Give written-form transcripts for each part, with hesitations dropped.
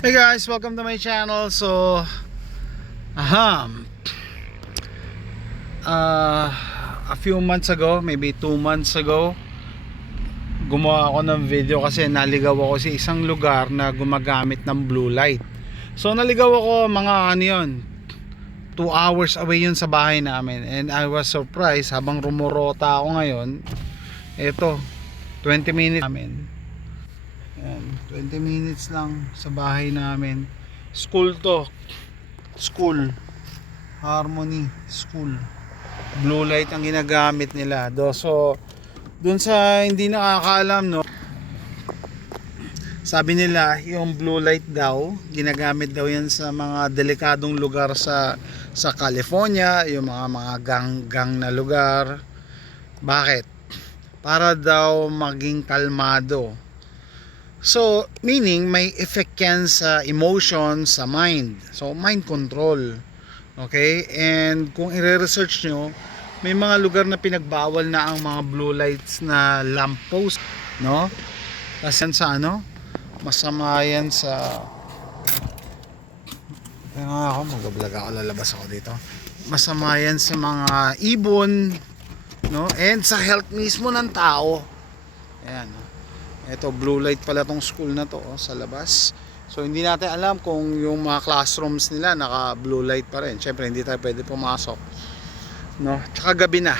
Hey guys, welcome to my channel. So, aham, a few months ago, maybe 2 months ago, gumawa ako ng video kasi naligaw ako sa isang lugar na gumagamit ng blue light. So, naligaw ako mga ano yun, 2 hours away yun sa bahay namin. And I was surprised habang rumorota ako ngayon. Ito, 20 minutes namin. Ayan, 20 minutes lang sa bahay namin. School to. School. Harmony School. Blue light ang ginagamit nila. So, dun sa hindi nakakaalam, no, sabi nila, yung blue light daw, ginagamit daw yan sa mga delikadong lugar sa California, yung mga gang na lugar. Bakit? Para daw maging kalmado. So, meaning may effect yan sa emotion, sa mind. So, mind control. Okay? And kung i-research nyo, may mga lugar na pinagbawal na ang mga blue lights na lamppost, no? Kasi yan sa ano? Masama yan sa... Kaya nga ako, mag-vlog ako, lalabas ako dito. Masama yan sa mga ibon, no? And sa health mismo ng tao. Ayan, no? Ito, blue light pala tong school na to, sa labas. So hindi natin alam kung yung mga classrooms nila naka blue light pa rin. Syempre hindi tayo pwede pumasok, no? Tsaka gabi na,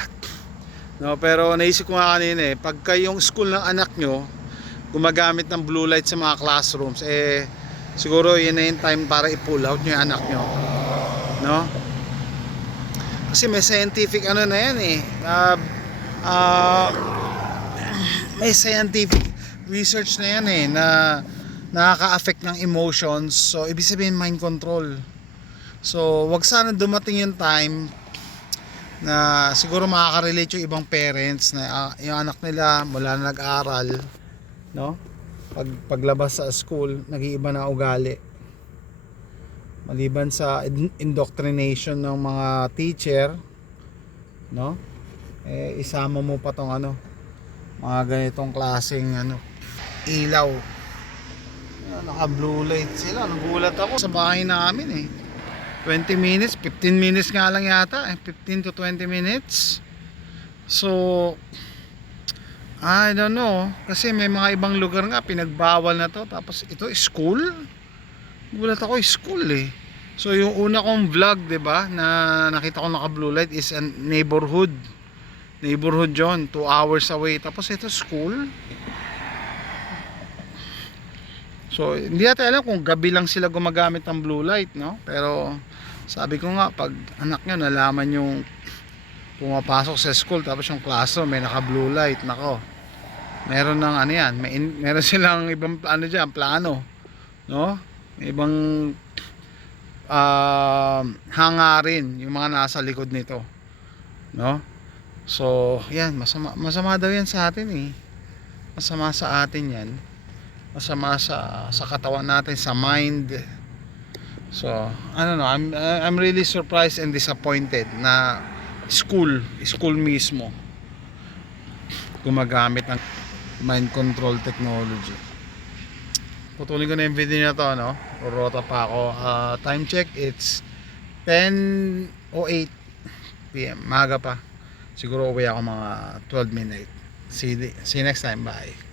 no? Pero naisip ko nga kanina pagka yung school ng anak nyo gumagamit ng blue light sa mga classrooms, siguro yun na yung time para i-pull out nyo yung anak nyo, no? Kasi may scientific ano na yan may scientific research na yan na nakaka-affect ng emotions. So ibig sabihin mind control. So wag sana dumating yung time na siguro makaka-relate yung ibang parents na yung anak nila mula na nag-aral, no, paglabas sa school nag-iiba na ugali maliban sa indoctrination ng mga teacher, no, isama mo pa tong ano, mga ganitong klaseng ano, ilaw. Naka blue light sila. Nagulat ako sa bahay namin 20 minutes, 15 minutes nga lang yata 15 to 20 minutes. So I don't know, kasi may mga ibang lugar nga pinagbawal na to, tapos ito school. Nagulat ako, school So yung una kong vlog, 'di ba, na nakita ko naka blue light is a neighborhood yon, 2 hours away, tapos ito school. So hindi natin alam kung gabi lang sila gumagamit ng blue light, no? Pero sabi ko nga, pag anak nyo nalaman yung pumapasok sa school tapos yung classroom may naka blue light, nako, meron ng ano yan, meron silang ibang ano dyan, plano, no? May ibang hangarin yung mga nasa likod nito, no? So yan, masama daw yan sa atin masama sa atin yan, masama sa katawan natin, sa mind. So I don't know, I'm really surprised and disappointed na school mismo gumagamit ng mind control technology. Putulin ko na yung video na to, no? Rorota pa ako. Time check, it's 10:08 PM, maga pa. Siguro uwi ako mga 12 midnight. See you next time, bye.